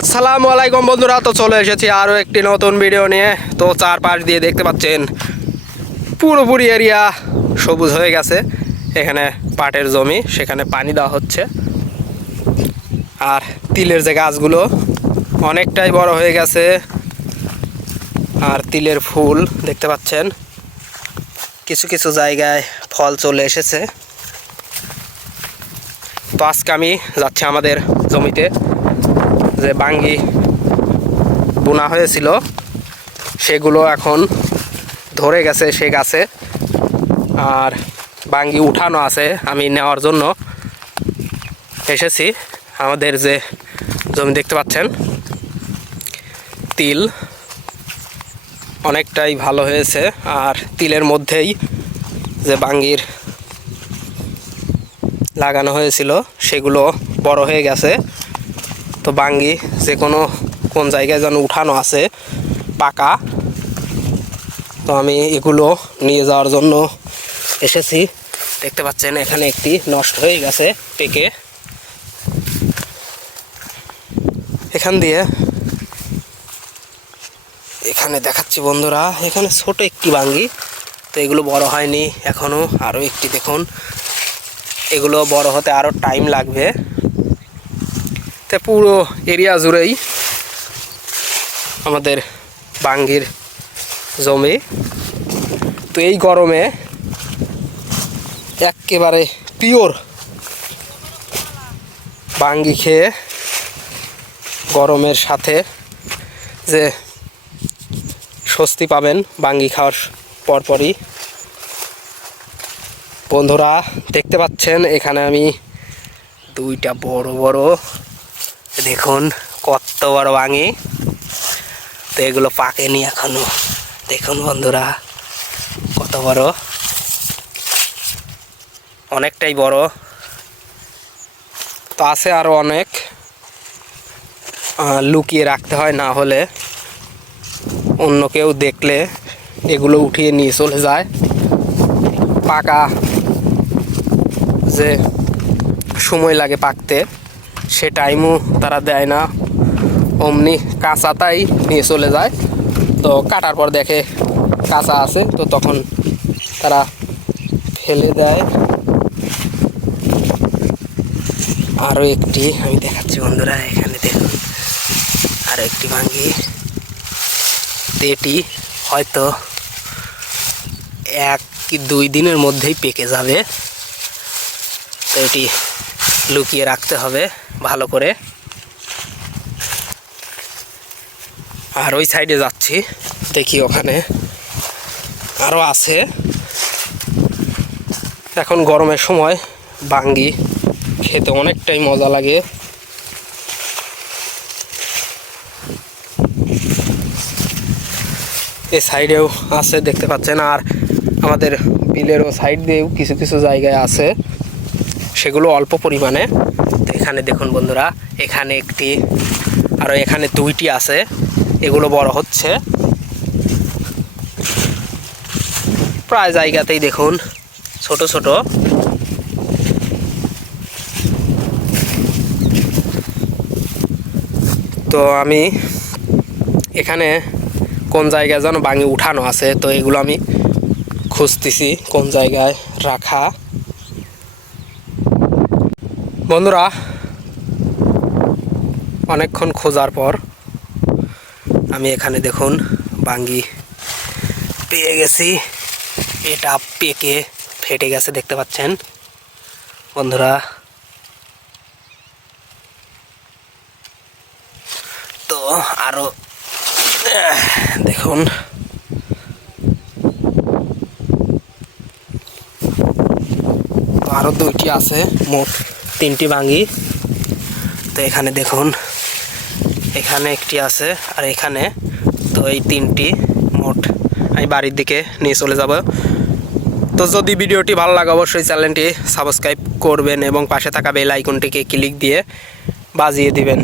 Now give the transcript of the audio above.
আসসালামু আলাইকুম বন্ধুরা, তো চলে এসেছি আরও একটি নতুন ভিডিও নিয়ে। তো চারপাশ দিয়ে দেখতে পাচ্ছেন, পুরোপুরি এরিয়া সবুজ হয়ে গেছে। এখানে পাটের জমি, সেখানে পানি দেওয়া হচ্ছে। আর তিলের যে গাছগুলো, অনেকটাই বড় হয়ে গেছে। আর তিলের ফুল দেখতে পাচ্ছেন, কিছু কিছু জায়গায় ফল চলে এসেছে। তো আজকে আমি যাচ্ছি আমাদের জমিতে। যে বাঙ্গি বোনা হয়েছিল, সেগুলো এখন ধরে গেছে সে গাছে। আর বাঙ্গি উঠানো আছে, আমি নেওয়ার জন্য এসেছি। আমাদের যে জমি দেখতে পাচ্ছেন, তিল অনেকটাই ভালো হয়েছে। আর তিলের মধ্যেই যে বাঙ্গির লাগানো হয়েছিল, সেগুলো বড় হয়ে গেছে। তো বাঙ্গি, যে কোনো কোন জায়গায় যেন উঠানো আছে, পাকা। তো আমি এগুলো নিয়ে যাওয়ার জন্য এসেছি। দেখতে পাচ্ছেন, এখানে একটি নষ্ট হয়ে গেছে পেকে। এখান দিয়ে এখানে দেখাচ্ছি বন্ধুরা, এখানে ছোট একটি বাঙ্গি। তো এগুলো বড় হয়নি এখনও আরও একটি দেখুন। এগুলো বড় হতে আরও টাইম লাগবে। তো পুরো এরিয়া জুড়েই আমাদের বাঙ্গির জমি। তো এই গরমে একেবারে পিওর বাঙ্গি খেয়ে গরমের সাথে যে স্বস্তি পাবেন বাঙ্গি খাওয়ার পরপরই। বন্ধুরা, দেখতে পাচ্ছেন এখানে আমি দুইটা বড় বড় দেখুন, কত বড় ভাঙি তো এগুলো পাকেনি এখনও। দেখুন বন্ধুরা, কত বড়। অনেকটাই বড়। তো আছে আরও অনেক। লুকিয়ে রাখতে হয় না হলে। অন্য কেউ দেখলে এগুলো উঠিয়ে নিয়ে চলে যায়। পাকা যে সময় লাগে পাকতে। সে টাইমও তারা দেয় না। অমনি কাঁচাতাই নিয়ে চলে যায়। তো কাটার পর দেখে কাঁচা আছে, তো তখন তারা ফেলে দেয়। আরও একটি, আমি দেখাচ্ছি বন্ধুরা, এখানে দেখুন। আরও একটি ভাঙ্গি। এটি হয়তো এক কি দুই দিনের মধ্যেই পেকে যাবে। তো এটি লুকিয়ে রাখতে হবে। ভালো করে। আর ওই সাইডে যাচ্ছি, দেখি ওখানে আরও আছে। এখন গরমের সময় বাঙ্গি খেতে অনেকটাই মজা লাগে। এ সাইডেও আছে, দেখতে পাচ্ছেন, আর আমাদের বিলেরও সাইড দিয়েও কিছু কিছু জায়গায় আছে। সেগুলো অল্প পরিমাণে। এখানে দেখুন বন্ধুরা, এখানে একটি আরও এখানে দুইটি আছে। এগুলো বড় হচ্ছে। প্রায় জায়গাতেই দেখুন, ছোট ছোট। তো আমি এখানে কোন জায়গায় যেন বাঙি উঠানো আছে, তো এগুলো আমি খুঁজতেছি কোন জায়গায় রাখা। বন্ধুরা, অনেকক্ষণ খোঁজার পর আমি এখানে দেখুন বাঙ্গি পেয়ে গেছি। এটা পেকে ফেটে গেছে, দেখতে পাচ্ছেন? বন্ধুরা, তো আরও দেখুন। আরও দুইটি আছে, মোট তিনটি ভাঙি তো এখানে দেখুন, এখানে একটি আছে আর এখানে তো এই তিনটি মোট। আমি বাড়ির দিকে নিয়ে চলে যাব। তো যদি ভিডিওটি ভালো লাগে, অবশ্যই চ্যানেলটি সাবস্ক্রাইব করবেন এবং পাশে থাকা বেল আইকনটিকে ক্লিক দিয়ে বাজিয়ে দিবেন।